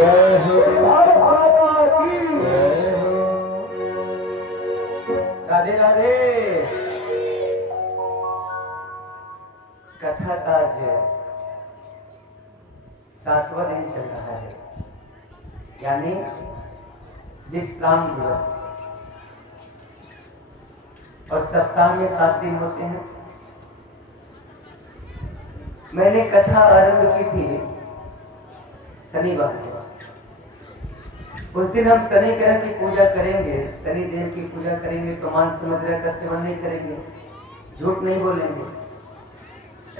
जय हो बाबा की जय हो। राधे राधे। कथा का आज 7वां दिन चल रहा है, यानी विश्राम दिवस। और सप्ताह में 7 दिन होते हैं। मैंने कथा आरंभ की थी शनिवार को। उस दिन हम शनि ग्रह की पूजा करेंगे, शनि देव की पूजा करेंगे, तो मांस मदिरा का सेवन नहीं करेंगे, झूठ नहीं बोलेंगे।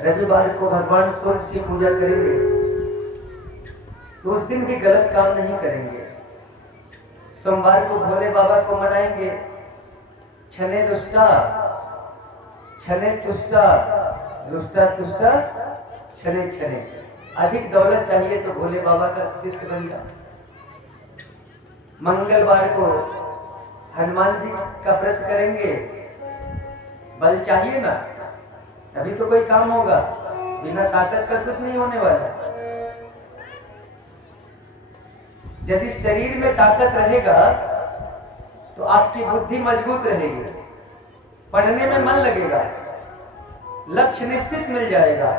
रविवार को भगवान सूर्य की पूजा करेंगे, तो उस दिन भी गलत काम नहीं करेंगे। सोमवार को भोले बाबा को मनाएंगे, छने रुष्टा छने तुष्टा, रुष्टा तुष्टा छने छने। अधिक दौलत चाहिए तो भोले बाबा का शिष्य बन जाओ। मंगलवार को हनुमान जी का व्रत करेंगे, बल चाहिए ना, तभी तो कोई काम होगा, बिना ताकत का कुछ नहीं होने वाला। यदि शरीर में ताकत रहेगा तो आपकी बुद्धि मजबूत रहेगी, पढ़ने में मन लगेगा, लक्ष्य निश्चित मिल जाएगा।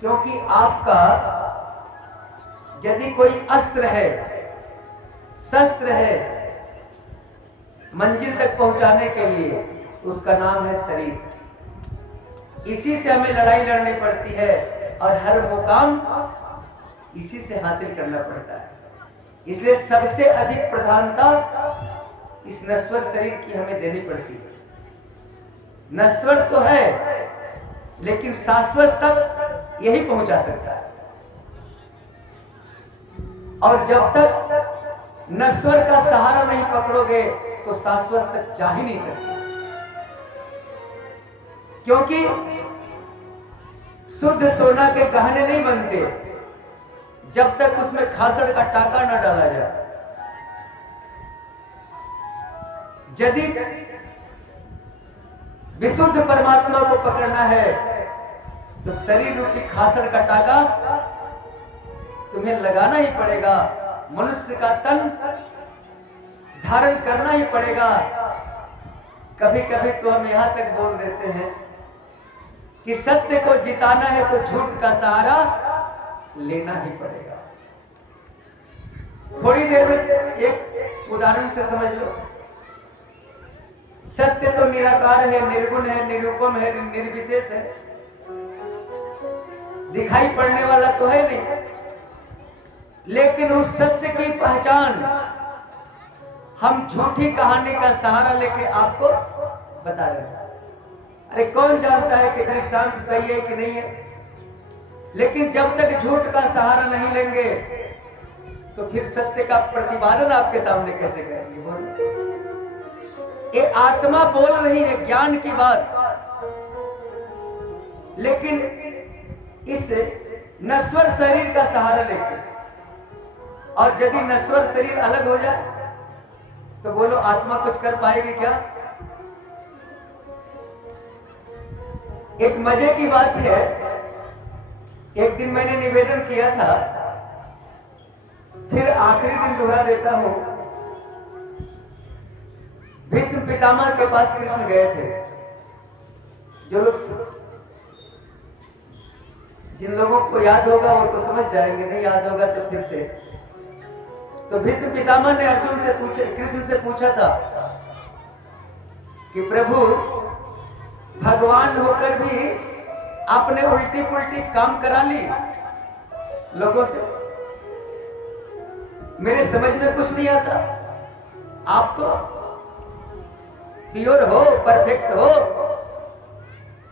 क्योंकि आपका यदि कोई अस्त्र है, शस्त्र है मंजिल तक पहुंचाने के लिए, उसका नाम है शरीर। इसी से हमें लड़ाई लड़नी पड़ती है और हर मुकाम इसी से हासिल करना पड़ता है। इसलिए सबसे अधिक प्रधानता इस नश्वर शरीर की हमें देनी पड़ती है। नश्वर तो है, लेकिन शाश्वत तक यही पहुंचा सकता है। और जब तक नश्वर का सहारा नहीं पकड़ोगे तो शाश्वत तक जा ही नहीं सकते। क्योंकि शुद्ध सोना के गहने नहीं बनते जब तक उसमें खासड़ का टाका न डाला जाए। यदि विशुद्ध परमात्मा को पकड़ना है तो शरीर रूपी खासड़ का टाका तुम्हें लगाना ही पड़ेगा। मनुष्य का तन धारण करना ही पड़ेगा। कभी कभी तो हम यहां तक बोल देते हैं कि सत्य को जिताना है तो झूठ का सहारा लेना ही पड़ेगा। थोड़ी देर में एक उदाहरण से समझ लो। सत्य तो निराकार है, निर्गुण है, निरूपम है, निर्विशेष है, दिखाई पड़ने वाला तो है नहीं। लेकिन उस सत्य की पहचान हम झूठी कहानी का सहारा लेके आपको बता रहे हैं। अरे कौन जानता है कि दृष्टांत सही है कि नहीं है? लेकिन जब तक झूठ का सहारा नहीं लेंगे तो फिर सत्य का प्रतिपादन आपके सामने कैसे करेंगे? बोलो। ये आत्मा बोल रही है ज्ञान की बात, लेकिन इस नश्वर शरीर का सहारा लेके, और यदि नश्वर शरीर अलग हो जाए तो बोलो आत्मा कुछ कर पाएगी क्या? एक मजे की बात है, एक दिन मैंने निवेदन किया था, फिर आखिरी दिन दोहरा देता हूं। भीष्म पितामह के पास कृष्ण गए थे। जो लोग, जिन लोगों को याद होगा वो तो समझ जाएंगे, नहीं याद होगा तो फिर से। तो भीष्म पितामह ने अर्जुन से पूछा, कृष्ण से पूछा था कि प्रभु भगवान होकर भी आपने उल्टी पुल्टी काम करा ली लोगों से, मेरे समझ में कुछ नहीं आता। आप तो प्योर हो, परफेक्ट हो,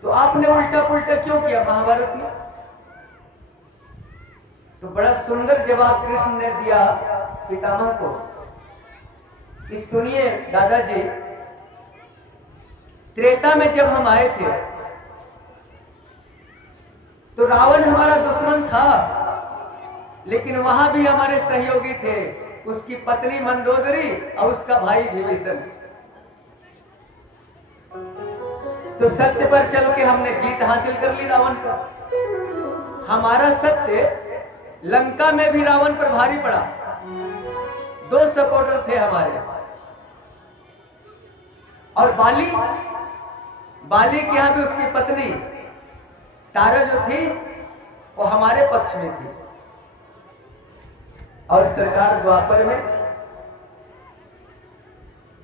तो आपने उल्टा पुल्टा क्यों किया महाभारत में? तो बड़ा सुंदर जवाब कृष्ण ने दिया पितामह को कि सुनिए दादाजी, त्रेता में जब हम आए थे तो रावण हमारा दुश्मन था, लेकिन वहां भी हमारे सहयोगी थे, उसकी पत्नी मंदोदरी और उसका भाई विभीषण। तो सत्य पर चल के हमने जीत हासिल कर ली रावण पर। हमारा सत्य लंका में भी रावण पर भारी पड़ा। 2 सपोर्टर थे हमारे। और बाली के यहां भी उसकी पत्नी तारा जो थी वो हमारे पक्ष में थी। और सरकार द्वापर में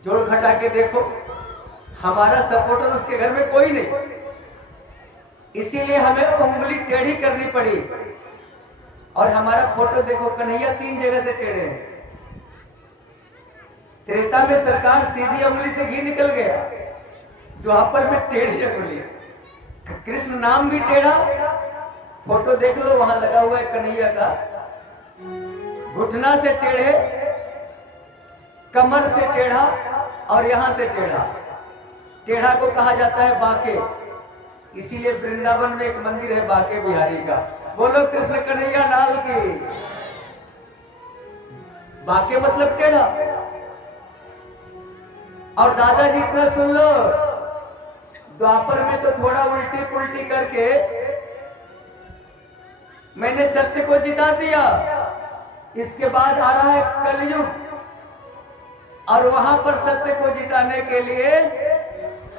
जोड़ घटा के देखो, हमारा सपोर्टर उसके घर में कोई नहीं, इसीलिए हमें उंगली टेढ़ी करनी पड़ी। और हमारा फोटो देखो, कन्हैया 3 जगह से टेढ़े हैं। त्रेता में सरकार सीधी उंगली से घी निकल गया, द्वापर में टेढ़ी उंगली। कृष्ण नाम भी टेढ़ा, फोटो देख लो वहां लगा हुआ है कन्हैया का, घुटना से टेढ़े, कमर से टेढ़ा और यहां से टेढ़ा। टेढ़ा को कहा जाता है बाके, इसीलिए वृंदावन में एक मंदिर है बाके बिहारी का। बोलो कृष्ण कन्हैया लाल की। बाके मतलब टेढ़ा। और दादाजी इतना सुन लो, द्वापर में तो थोड़ा उल्टी पुल्टी करके मैंने सत्य को जिता दिया। इसके बाद आ रहा है कलयुग, और वहां पर सत्य को जिताने के लिए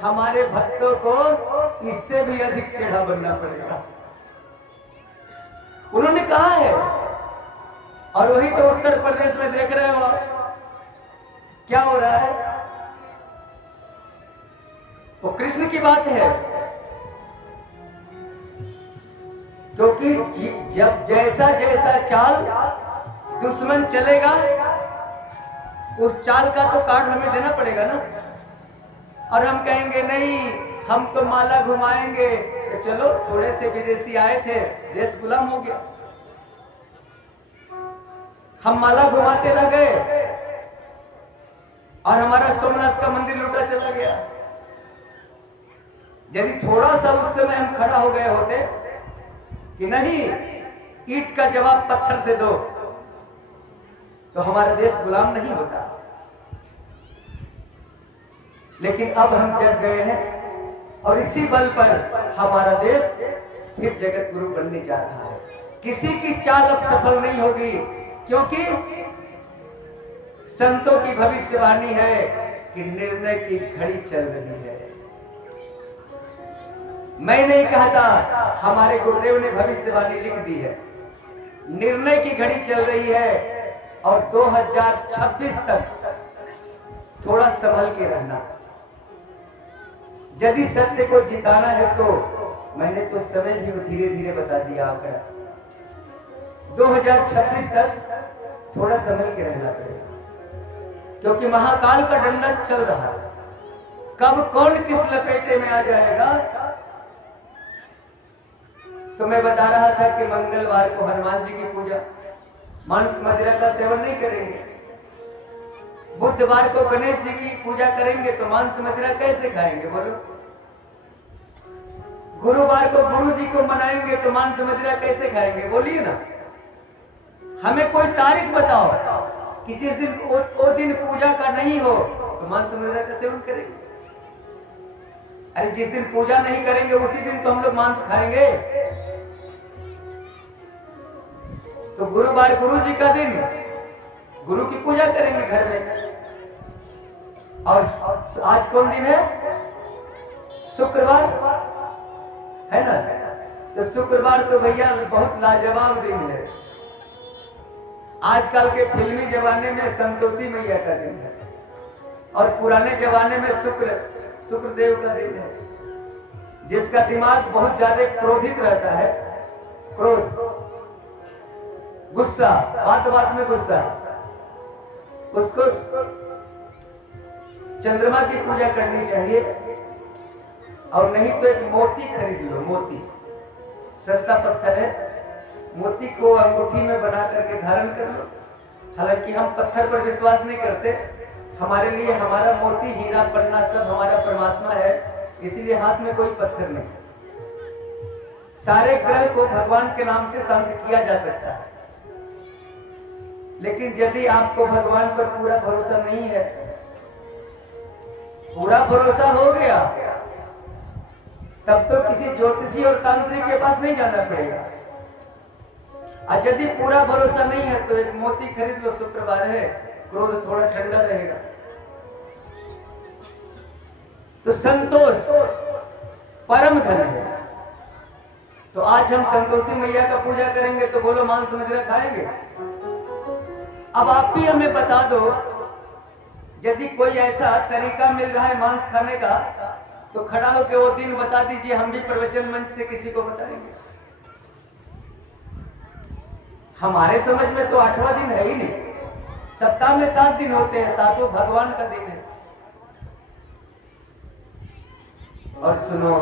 हमारे भक्तों को इससे भी अधिक टेढ़ा बनना पड़ेगा। उन्होंने कहा है, और वही तो उत्तर प्रदेश में देख रहे हो क्या हो रहा है। वो कृष्ण की बात है, क्योंकि जब जैसा जैसा चाल दुश्मन चलेगा उस चाल का तो कार्ड हमें देना पड़ेगा ना। और हम कहेंगे नहीं, हम तो माला घुमाएंगे, तो चलो थोड़े से विदेशी आए थे, देश गुलाम हो गया। हम माला घुमाते रह गए और हमारा सोमनाथ का मंदिर लूटा चला गया। यदि थोड़ा सा उस समय हम खड़ा हो गए होते कि नहीं, ईंट का जवाब पत्थर से दो, तो हमारा देश गुलाम नहीं होता। लेकिन अब हम जग गए हैं और इसी बल पर हमारा देश फिर जगत गुरु बनने जा रहा है। किसी की चाल अब सफल नहीं होगी, क्योंकि संतों की भविष्यवाणी है कि निर्णय की घड़ी चल रही है। मैं नहीं कहता, हमारे गुरुदेव ने भविष्यवाणी लिख दी है। निर्णय की घड़ी चल रही है और 2026 तक थोड़ा संभल के रहना। यदि सत्य को जिताना है तो मैंने तो समय भी धीरे धीरे बता दिया आंकड़ा। 2026 तक थोड़ा संभल के रहना पड़ेगा, क्योंकि महाकाल का डंडा चल रहा है। कब कौन किस लपेटे में आ जाएगा। तो मैं बता रहा था कि मंगलवार को हनुमान जी की पूजा, मांस मदिरा का सेवन नहीं करेंगे। बुधवार को गणेश जी की पूजा करेंगे तो मांस मदिरा कैसे खाएंगे बोलो। गुरुवार को गुरु जी को मनाएंगे तो मांस मदिरा कैसे खाएंगे बोलिए ना। हमें कोई तारीख बताओ कि जिस दिन वो दिन पूजा का नहीं हो तो मांस मदिरा का सेवन करेंगे। अरे जिस दिन पूजा नहीं करेंगे उसी दिन तो हम लोग मांस खाएंगे। तो गुरुवार गुरु जी का दिन, गुरु की पूजा करेंगे घर में। और आज कौन दिन है, शुक्रवार है ना। तो शुक्रवार तो भैया बहुत लाजवाब दिन है। आजकल के फिल्मी जमाने में संतोषी मैया का दिन है, और पुराने जमाने में शुक्रदेव का दिन है, जिसका दिमाग बहुत ज्यादा क्रोधित रहता है। क्रोध, गुस्सा, बात बात में गुस्सा। उसको चंद्रमा की पूजा करनी चाहिए, और नहीं तो एक मोती खरीद लो। मोती सस्ता पत्थर है, मोती को अंगूठी में बना करके धारण कर लो। हालांकि हम पत्थर पर विश्वास नहीं करते, हमारे लिए हमारा मोती, हीरा, पन्ना सब हमारा परमात्मा है, इसीलिए हाथ में कोई पत्थर नहीं। सारे ग्रह को भगवान के नाम से शांत किया जा सकता है। लेकिन यदि आपको भगवान पर पूरा भरोसा नहीं है, पूरा भरोसा हो गया, तब तो किसी ज्योतिषी और तांत्रिक के पास नहीं जाना पड़ेगा। और यदि पूरा भरोसा नहीं है तो एक मोती खरीद लो, शुक्रवार है, क्रोध थोड़ा ठंडा रहेगा। तो संतोष परम धन है। तो आज हम संतोषी मैया का पूजा करेंगे तो बोलो मांस मदिरा खाएंगे। अब आप भी हमें बता दो, यदि कोई ऐसा तरीका मिल रहा है मांस खाने का तो खड़ा होकर वो दिन बता दीजिए, हम भी प्रवचन मंच से किसी को बताएंगे। हमारे समझ में तो 8वां दिन है ही नहीं, सप्ताह में 7 दिन होते हैं, 7वां भगवान का दिन है। और सुनो,